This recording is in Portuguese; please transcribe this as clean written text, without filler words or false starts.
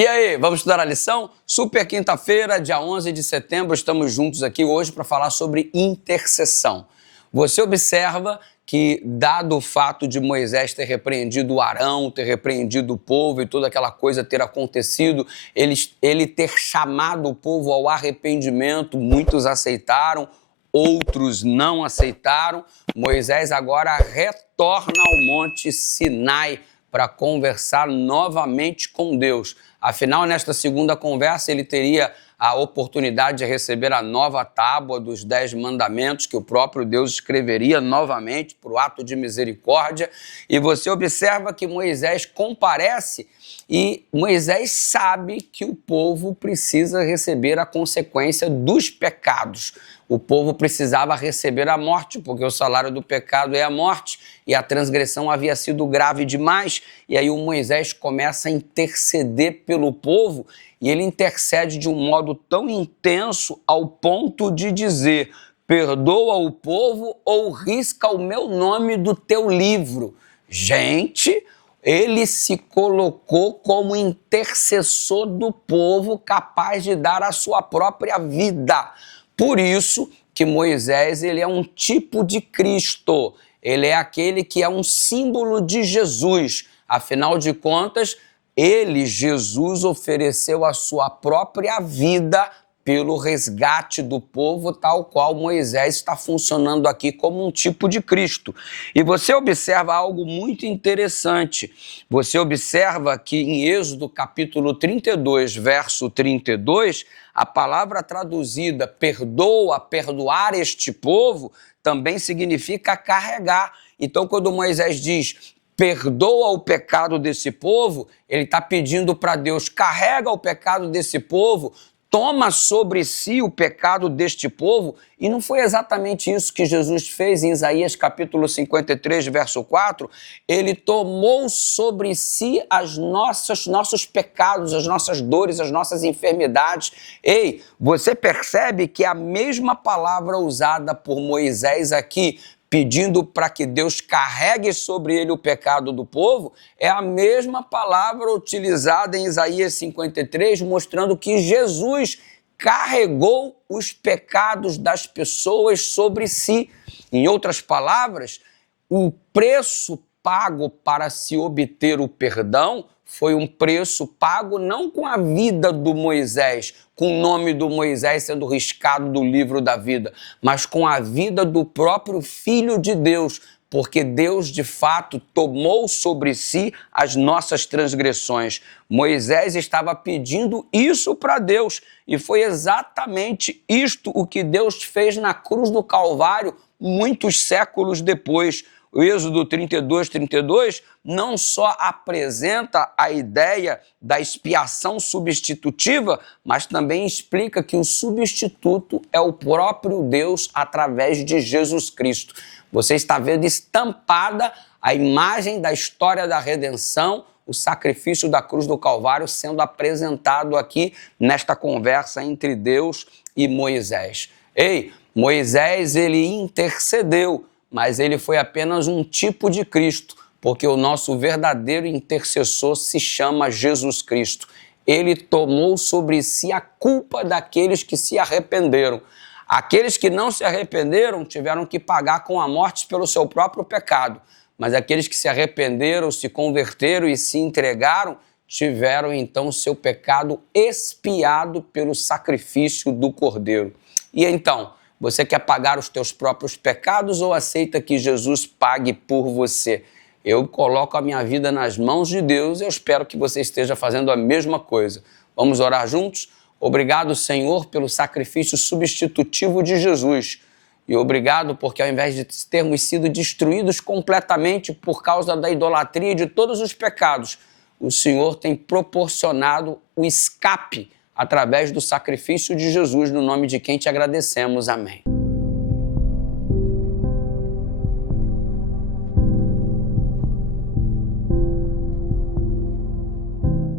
E aí, vamos estudar a lição? Super quinta-feira, dia 11 de setembro, estamos juntos aqui hoje para falar sobre intercessão. Você observa que, dado o fato de Moisés ter repreendido Arão, ter repreendido o povo e toda aquela coisa ter acontecido, ele ter chamado o povo ao arrependimento, muitos aceitaram, outros não aceitaram. Moisés agora retorna ao Monte Sinai para conversar novamente com Deus. Afinal, nesta segunda conversa, ele teria a oportunidade de receber a nova tábua dos 10 mandamentos que o próprio Deus escreveria novamente por ato de misericórdia. E você observa que Moisés comparece e Moisés sabe que o povo precisa receber a consequência dos pecados. O povo precisava receber a morte, porque o salário do pecado é a morte, e a transgressão havia sido grave demais. E aí o Moisés começa a interceder pelo povo, e ele intercede de um modo tão intenso ao ponto de dizer: perdoa o povo ou risca o meu nome do teu livro. Gente, ele se colocou como intercessor do povo, capaz de dar a sua própria vida. Por isso que Moisés, ele é um tipo de Cristo, ele é aquele que é um símbolo de Jesus. Afinal de contas, ele, Jesus, ofereceu a sua própria vida pelo resgate do povo, tal qual Moisés está funcionando aqui como um tipo de Cristo. E você observa algo muito interessante. Você observa que em Êxodo capítulo 32, verso 32, a palavra traduzida perdoa, perdoar este povo, também significa carregar. Então, quando Moisés diz perdoa o pecado desse povo, ele está pedindo para Deus: carrega o pecado desse povo, toma sobre si o pecado deste povo. E não foi exatamente isso que Jesus fez em Isaías capítulo 53, verso 4? Ele tomou sobre si nossos pecados, as nossas dores, as nossas enfermidades. Ei, você percebe que a mesma palavra usada por Moisés aqui, pedindo para que Deus carregue sobre ele o pecado do povo, é a mesma palavra utilizada em Isaías 53, mostrando que Jesus carregou os pecados das pessoas sobre si. Em outras palavras, o preço pago para se obter o perdão foi um preço pago não com a vida do Moisés, com o nome do Moisés sendo riscado do livro da vida, mas com a vida do próprio Filho de Deus, porque Deus, de fato, tomou sobre si as nossas transgressões. Moisés estava pedindo isso para Deus, e foi exatamente isto o que Deus fez na cruz do Calvário muitos séculos depois. O Êxodo 32, 32 não só apresenta a ideia da expiação substitutiva, mas também explica que o substituto é o próprio Deus através de Jesus Cristo. Você está vendo estampada a imagem da história da redenção, o sacrifício da cruz do Calvário sendo apresentado aqui nesta conversa entre Deus e Moisés. Ei, Moisés, ele intercedeu, mas ele foi apenas um tipo de Cristo, porque o nosso verdadeiro intercessor se chama Jesus Cristo. Ele tomou sobre si a culpa daqueles que se arrependeram. Aqueles que não se arrependeram tiveram que pagar com a morte pelo seu próprio pecado, mas aqueles que se arrependeram, se converteram e se entregaram, tiveram então seu pecado expiado pelo sacrifício do Cordeiro. E então, você quer pagar os teus próprios pecados ou aceita que Jesus pague por você? Eu coloco a minha vida nas mãos de Deus e eu espero que você esteja fazendo a mesma coisa. Vamos orar juntos? Obrigado, Senhor, pelo sacrifício substitutivo de Jesus. E obrigado porque, ao invés de termos sido destruídos completamente por causa da idolatria e de todos os pecados, o Senhor tem proporcionado o escape através do sacrifício de Jesus, no nome de quem te agradecemos. Amém.